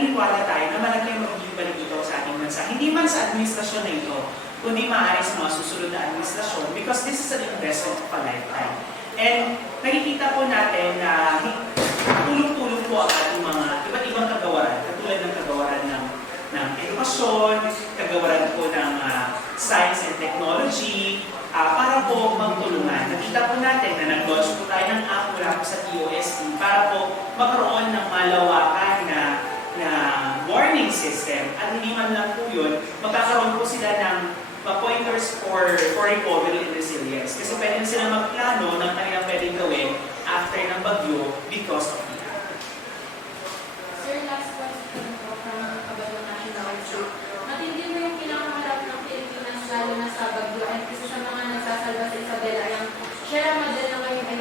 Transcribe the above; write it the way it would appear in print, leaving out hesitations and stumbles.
naniniwala tayo na malaki ang magiging balik ito sa ating bansa. Hindi man sa administrasyon na ito, kundi maaari sa mga susunod na administrasyon because this is an investment of a lifetime. And nakikita po natin na tulong-tulong po ang ating mga iba't ibang kagawaran, katulad ng kagawaran ng edukasyon, kagawaran po ng science and technology, para po magtulungan. Nakita po natin na nag-launch po tayo ng app mula po sa TOST para po magkaroon ng malawakan na warning system. At hindi man lang po yun, magkakaroon po sila ng pointers for recovery and resilience. Kasi pwede sila magplano ng kanilang pwedeng gawin after ng bagyo because of the app. Sir, last question po from Caballo National Zoo. Matindi mo yung pinakaharap ng Pilipinas lalo na sa bagyo at isa sa mga nagsasalba sa Isabela ay ang Sierra Madre na ngayon ay